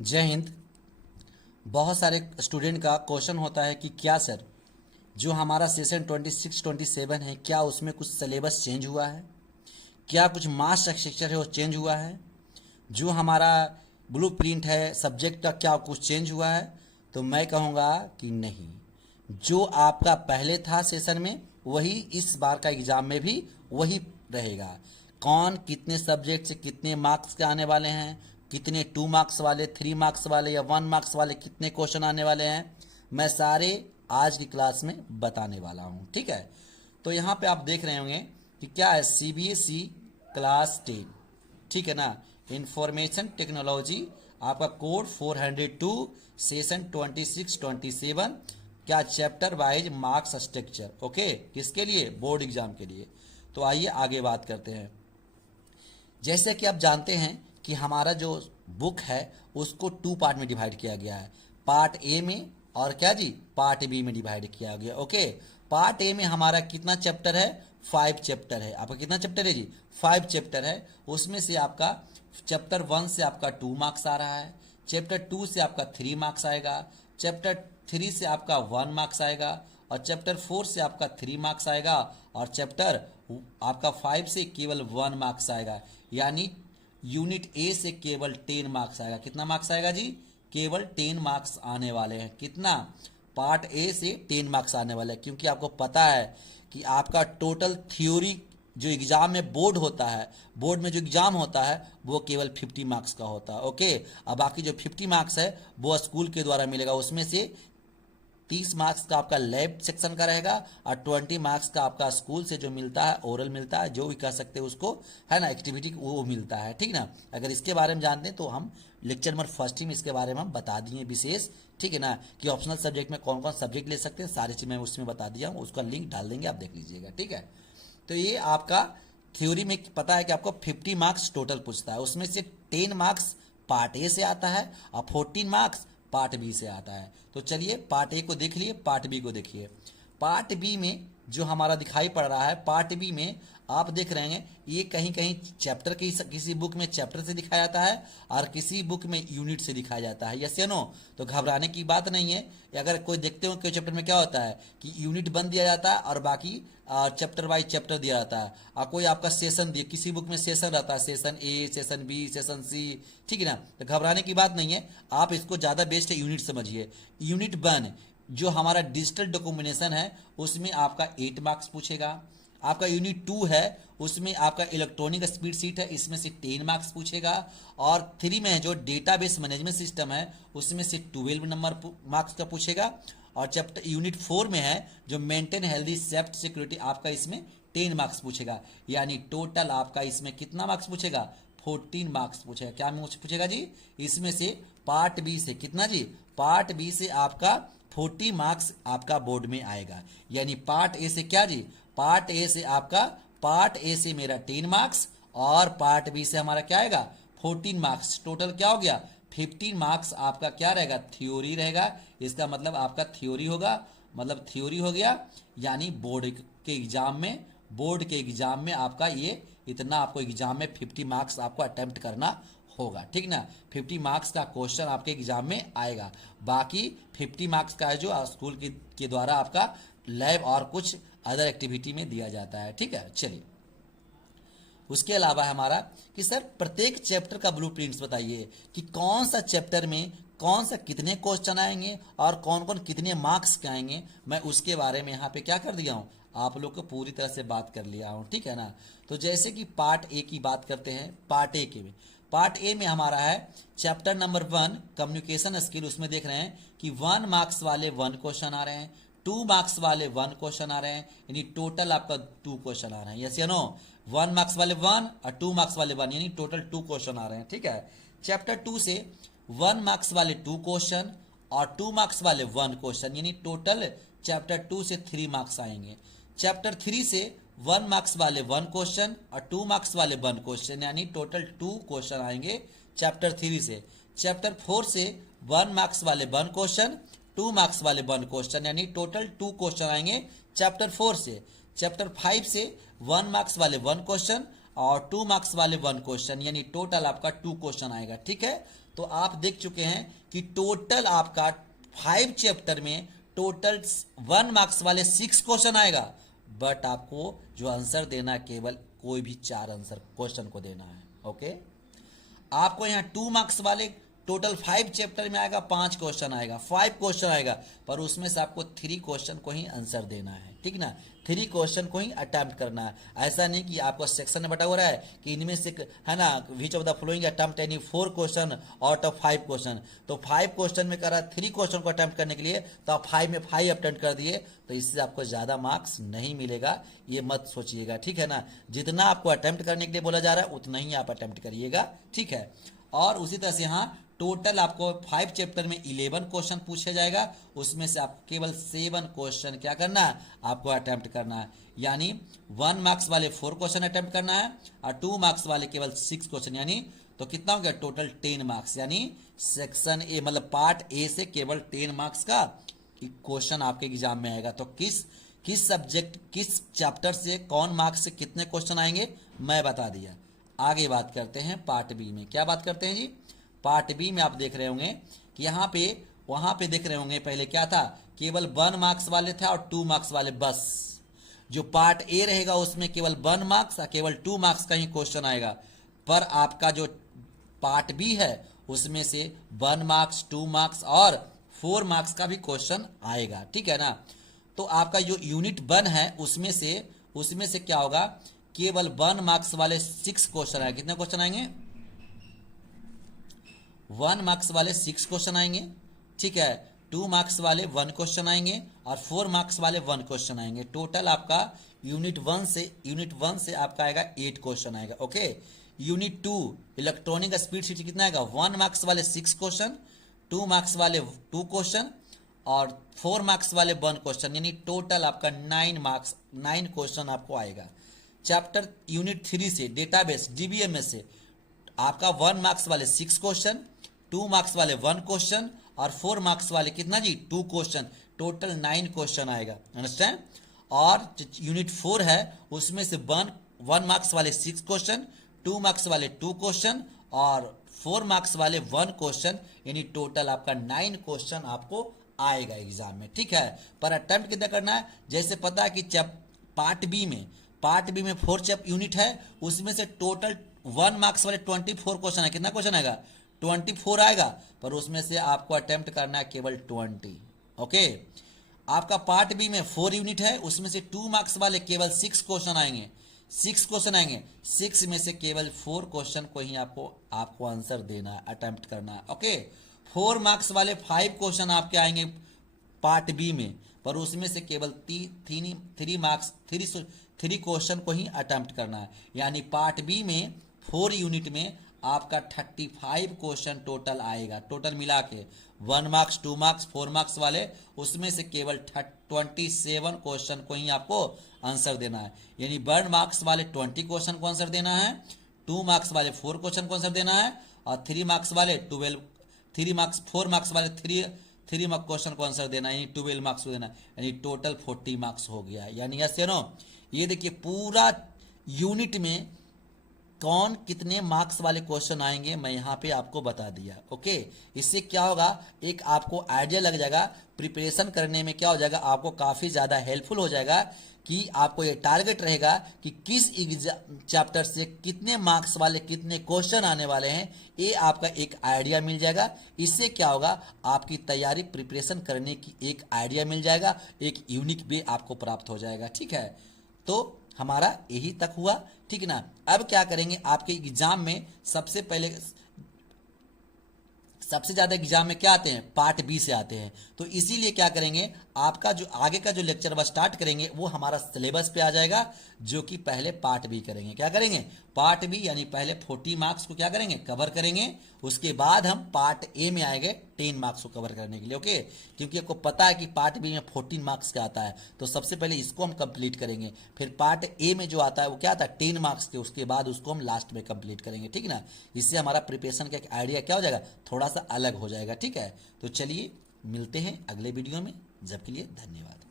जय हिंद। बहुत सारे स्टूडेंट का क्वेश्चन होता है कि क्या सर, जो हमारा सेशन 26-27 है, क्या उसमें कुछ सिलेबस चेंज हुआ है, क्या कुछ मास स्ट्रक्चर है वो चेंज हुआ है, जो हमारा ब्लूप्रिंट है सब्जेक्ट का क्या कुछ चेंज हुआ है। तो मैं कहूँगा कि नहीं, जो आपका पहले था सेशन में वही इस बार का एग्ज़ाम में भी वही रहेगा। कौन कितने सब्जेक्ट से कितने मार्क्स के आने वाले हैं, कितने 2 मार्क्स वाले, 3 मार्क्स वाले या 1 मार्क्स वाले कितने क्वेश्चन आने वाले हैं, मैं सारे आज की क्लास में बताने वाला हूँ। ठीक है, तो यहाँ पे आप देख रहे होंगे कि क्या है, CBSE क्लास 10, ठीक है ना, इंफॉर्मेशन टेक्नोलॉजी, आपका कोड 402, सेशन 26-27, क्या chapter wise marks structure. Okay, किसके लिए? बोर्ड एग्जाम के लिए। तो आइए आगे बात करते हैं। जैसे कि आप जानते हैं कि हमारा जो बुक है उसको 2 पार्ट में डिवाइड किया गया है, पार्ट ए में और क्या जी, पार्ट बी में डिवाइड किया गया। ओके, पार्ट ए में हमारा कितना चैप्टर है? 5 चैप्टर है। आपका कितना चैप्टर है जी? 5 चैप्टर है। उसमें से आपका चैप्टर 1 से आपका 2 मार्क्स आ रहा है, चैप्टर 2 से आपका 3 मार्क्स आएगा, चैप्टर 3 से आपका 1 मार्क्स आएगा, और चैप्टर 4 से आपका 3 मार्क्स आएगा, और चैप्टर आपका 5 से केवल 1 मार्क्स आएगा। यानी यूनिट ए से केवल 10 मार्क्स आएगा। कितना मार्क्स आएगा जी? केवल 10 मार्क्स आने वाले हैं। कितना? पार्ट ए से 10 मार्क्स आने वाले हैं, क्योंकि आपको पता है कि आपका टोटल थ्योरी जो एग्जाम में बोर्ड होता है, बोर्ड में जो एग्जाम होता है वो केवल 50 मार्क्स का होता है। ओके, अब बाकी जो 50 मार्क्स है वो स्कूल के द्वारा मिलेगा। उसमें से 30 मार्क्स का आपका लैब सेक्शन का रहेगा और 20 मार्क्स का आपका स्कूल से जो मिलता है, ओरल मिलता है, जो भी कह सकते हैं उसको, है ना, एक्टिविटी वो मिलता है। ठीक ना, अगर इसके बारे में जानते हैं तो हम लेक्चर नंबर 1 में इसके बारे में हम बता दिए विशेष। ठीक है ना, कि ऑप्शनल सब्जेक्ट में कौन कौन सब्जेक्ट ले सकते हैं, सारी चीज़ मैं उसमें बता दिया हूँ, उसका लिंक डाल देंगे, आप देख लीजिएगा। ठीक है, तो ये आपका थ्योरी में पता है कि आपको 50 मार्क्स टोटल पूछता है। उसमें से 10 मार्क्स पार्ट ए से आता है और 14 मार्क्स पार्ट बी से आता है। तो चलिए पार्ट ए को देख लिए, पार्ट बी को देखिए। पार्ट बी में जो हमारा दिखाई पड़ रहा है, पार्ट बी में आप देख रहे हैं ये कहीं कहीं चैप्टर की, किसी बुक में चैप्टर से दिखाया जाता है और किसी बुक में यूनिट से दिखाया जाता है। यस या नो? तो घबराने की बात नहीं है। अगर कोई देखते हो कि चैप्टर में क्या होता है कि यूनिट बन दिया जाता है और बाकी चैप्टर वाइज चैप्टर दिया जाता है, और कोई आपका सेशन दिए, किसी बुक में सेशन रहता है, session A, session B, session C. ठीक है ना, तो घबराने की बात नहीं है। आप इसको ज़्यादा बेस्ट यूनिट समझिए। यूनिट 1 जो हमारा डिजिटल डॉक्यूमेंटेशन है उसमें आपका 8 मार्क्स पूछेगा। आपका यूनिट 2 है उसमें आपका इलेक्ट्रॉनिक स्पीड सीट है, इसमें से 10 मार्क्स पूछेगा। और 3 में जो डेटाबेस मैनेजमेंट सिस्टम है उसमें से 12 नंबर मार्क्स का पूछेगा। और चैप्टर यूनिट 4 में है जो मेंटेन हेल्दी सेफ्ट सिक्योरिटी, आपका इसमें 10 मार्क्स पूछेगा। यानी टोटल आपका इसमें कितना मार्क्स पूछेगा? 14 मार्क्स पूछेगा। क्या पूछेगा जी? इसमें से पार्ट बी से कितना जी? पार्ट बी से आपका 40 मार्क्स आपका बोर्ड में आएगा। यानी पार्ट ए से क्या जी? पार्ट ए से आपका, पार्ट ए से मेरा 10 मार्क्स और पार्ट बी से हमारा क्या आएगा? 14 मार्क्स। टोटल क्या हो गया? 15 मार्क्स आपका क्या रहेगा? थ्योरी रहेगा। इसका मतलब आपका थ्योरी होगा, मतलब थ्योरी हो गया। यानी बोर्ड के एग्जाम में, बोर्ड के एग्जाम में आपका ये इतना, आपको एग्जाम में 50 मार्क्स आपको अटेम्प्ट करना होगा। ठीक ना, 50 मार्क्स का क्वेश्चन आपके एग्जाम में आएगा। बाकी 50 मार्क्स का है जो स्कूल के द्वारा आपका लैब और कुछ अदर एक्टिविटी में दिया जाता है। ठीक है, चलिए उसके अलावा हमारा कि सर प्रत्येक चैप्टर का ब्लूप्रिंट्स बताइए कि कौन सा चैप्टर में कौन सा कितने क्वेश्चन आएंगे और कौन कौन कितने मार्क्स के आएंगे, मैं उसके बारे में यहाँ पे क्या कर दिया हूँ, आप लोग को पूरी तरह से बात कर लिया हूँ। ठीक है ना, तो जैसे कि पार्ट ए की बात करते हैं, पार्ट ए के में, पार्ट ए में हमारा है चैप्टर नंबर 1 कम्युनिकेशन स्किल। उसमें देख रहे हैं कि 1 मार्क्स वाले 1 क्वेश्चन आ रहे हैं, 2 मार्क्स वाले 1 क्वेश्चन आ रहे हैं, यानी टोटल आपका 2 क्वेश्चन आ रहे हैं। यस या नो? 1 मार्क्स वाले 1 और 2 मार्क्स वाले 1, यानी टोटल 2 क्वेश्चन आ रहे हैं। ठीक है, चैप्टर 2 से 1 मार्क्स वाले 2 क्वेश्चन और 2 मार्क्स वाले 1 क्वेश्चन, यानी टोटल चैप्टर 2 से 3 मार्क्स आएंगे। चैप्टर 3 से 1 मार्क्स वाले 1 क्वेश्चन और 2 मार्क्स वाले 1 क्वेश्चन, यानी टोटल 2 क्वेश्चन आएंगे चैप्टर 3 से। चैप्टर 4 से 1 मार्क्स वाले 1 क्वेश्चन, 2 मार्क्स वाले 1 क्वेश्चन, यानी टोटल 2 क्वेश्चन आएंगे चैप्टर 4 से। चैप्टर 5 से 1 मार्क्स वाले 1 क्वेश्चन और 2 मार्क्स वाले 1 क्वेश्चन, यानी टोटल आपका 2 क्वेश्चन आएगा। ठीक है, तो आप देख चुके हैं कि टोटल आपका 5 चैप्टर में टोटल 1 मार्क्स वाले 6 क्वेश्चन आएगा, बट आपको जो आंसर देना है केवल कोई भी 4 आंसर क्वेश्चन को देना है। ओके, आपको यहाँ 2 मार्क्स वाले टोटल 5 चैप्टर में आएगा, 5 क्वेश्चन आएगा, 5 क्वेश्चन आएगा, पर उसमें से आपको 3 क्वेश्चन को ही आंसर देना है, ठीक ना, 3 क्वेश्चन को ही अटेम्प्ट करना है। ऐसा नहीं कि आपको सेक्शन में बटा हो रहा है कि इनमें से है ना which of the following attempt any 4 question out of 5 question, तो 5 क्वेश्चन में कर रहा है 3 क्वेश्चन को अटेम्प्ट करने के लिए, तो आप 5 में 5 अटेम्प्ट कर दिए, तो इससे आपको ज़्यादा मार्क्स नहीं मिलेगा, ये मत सोचिएगा, ठीक है ना। जितना आपको अटेम्प्ट करने के लिए बोला जा रहा है उतना ही आप अटेम्प्ट करिएगा, ठीक है। और उसी तरह से यहाँ टोटल आपको 5 चैप्टर में 11 क्वेश्चन पूछा जाएगा, उसमें से आपको केवल 7 क्वेश्चन क्या करना है, आपको अटेम्प्ट करना है। यानी 1 मार्क्स वाले 4 क्वेश्चन अटेम्प्ट करना है और 2 मार्क्स वाले केवल 6 क्वेश्चन, यानी तो कितना हो गया टोटल 10 मार्क्स, यानी सेक्शन ए मतलब पार्ट ए से केवल 10 मार्क्स का क्वेश्चन आपके एग्जाम में आएगा। तो किस सब्जेक्ट किस चैप्टर से कौन मार्क्स से कितने क्वेश्चन आएंगे मैं बता दिया। आगे बात करते हैं पार्ट बी में। क्या बात करते हैं जी, पार्ट बी में आप देख रहे होंगे कि यहाँ पे वहां पे देख रहे होंगे पहले क्या था, केवल 1 मार्क्स वाले था और 2 मार्क्स वाले बस। जो पार्ट ए रहेगा उसमें केवल 1 मार्क्स और केवल 2 मार्क्स का ही क्वेश्चन आएगा, पर आपका जो पार्ट बी है उसमें से 1 मार्क्स 2 मार्क्स और 4 मार्क्स का भी क्वेश्चन आएगा, ठीक है ना। तो आपका जो यूनिट 1 है उसमें से क्या होगा, केवल 1 मार्क्स वाले 6 क्वेश्चन आएंगे। कितने क्वेश्चन आएंगे, 1 मार्क्स वाले 6 क्वेश्चन आएंगे, ठीक है। 2 मार्क्स वाले 1 क्वेश्चन आएंगे और 4 मार्क्स वाले 1 क्वेश्चन आएंगे। टोटल आपका यूनिट 1 से आपका आएगा 8 क्वेश्चन आएगा। Okay, unit 2 electronic speed sheet कितना आएगा, 1 मार्क्स वाले 6 क्वेश्चन, 2 मार्क्स वाले 2 क्वेश्चन और 4 मार्क्स वाले 1 क्वेश्चन, यानी टोटल आपका 9 क्वेश्चन आपको आएगा। चैप्टर यूनिट 3 से डेटाबेस डीबीएमएस से आपका 1 मार्क्स वाले 6 क्वेश्चन, 2 मार्क्स वाले 1 क्वेश्चन और 4 मार्क्स वाले कितना जी 2 क्वेश्चन, टोटल 9 क्वेश्चन आएगा। अंडरस्टैंड। और यूनिट 4 है उसमें से 1 मार्क्स वाले 6 क्वेश्चन, 2 मार्क्स वाले 2 क्वेश्चन और 4 मार्क्स वाले 1 क्वेश्चन, यानी टोटल आपका 9 क्वेश्चन आपको आएगा एग्जाम में, ठीक है। पर अटेम्प्ट कितना करना है, जैसे पता है कि पार्ट बी में 4 यूनिट है, उसमें से टोटल 1 मार्क्स वाले 24 क्वेश्चन है। कितना क्वेश्चन आएगा, 24 आएगा, पर उसमें से आपको अटेम्प्ट करना है केवल 20। ओके, आपका पार्ट बी में 4 यूनिट है, उसमें से 2 मार्क्स वाले केवल 6 क्वेश्चन आएंगे, 6 में से केवल 4 क्वेश्चन को ही आपको आंसर देना है, अटेम्प्ट करना है। ओके, 4 मार्क्स वाले 5 क्वेश्चन आपके आएंगे पार्ट बी में, पर उसमें से केवल 3 क्वेश्चन को ही अटेम्प्ट करना है। यानी पार्ट बी में 4 यूनिट में आपका 35 क्वेश्चन टोटल आएगा, टोटल मिला के 1 मार्क्स 2 मार्क्स 4 मार्क्स वाले, उसमें से केवल 27 क्वेश्चन को ही आपको आंसर देना है। यानी 1 मार्क्स वाले 20 क्वेश्चन को आंसर देना है, 2 मार्क्स वाले 4 क्वेश्चन को आंसर देना है और 4 मार्क्स वाले 3 मार्क्स क्वेश्चन को आंसर देना है, यानी 12 मार्क्स को देना है, यानी टोटल 40 मार्क्स हो गया। यानी यस या नो। ये देखिए पूरा यूनिट में कौन कितने मार्क्स वाले क्वेश्चन आएंगे मैं यहाँ पे आपको बता दिया। ओके, इससे क्या होगा, एक आपको आइडिया लग जाएगा, प्रिपरेशन करने में क्या हो जाएगा, आपको काफ़ी ज़्यादा हेल्पफुल हो जाएगा कि आपको ये टारगेट रहेगा कि किस चैप्टर से कितने मार्क्स वाले कितने क्वेश्चन आने वाले हैं, ये आपका एक आइडिया मिल जाएगा। इससे क्या होगा, आपकी तैयारी प्रिपरेशन करने की एक आइडिया मिल जाएगा, एक यूनिक वे आपको प्राप्त हो जाएगा, ठीक है। तो हमारा यही तक हुआ, ठीक ना। अब क्या करेंगे, आपके एग्जाम में सबसे ज्यादा एग्जाम में क्या आते हैं, पार्ट बी से आते हैं। तो इसीलिए क्या करेंगे, आपका जो आगे का जो लेक्चर वह स्टार्ट करेंगे वो हमारा सिलेबस पे आ जाएगा, जो कि पहले पार्ट बी करेंगे। क्या करेंगे, पार्ट बी, यानी पहले 40 मार्क्स को क्या करेंगे, कवर करेंगे। उसके बाद हम पार्ट ए में आएंगे 10 मार्क्स को कवर करने के लिए। ओके, क्योंकि आपको पता है कि पार्ट बी में 14 मार्क्स का आता है, तो सबसे पहले इसको हम कंप्लीट करेंगे। फिर पार्ट ए में जो आता है वो क्या आता है, 10 मार्क्स के, उसके बाद उसको हम लास्ट में कंप्लीट करेंगे, ठीक ना। इससे हमारा प्रिपरेशन का एक आइडिया क्या हो जाएगा, थोड़ा सा अलग हो जाएगा, ठीक है। तो चलिए मिलते हैं अगले वीडियो में, जब के लिए धन्यवाद।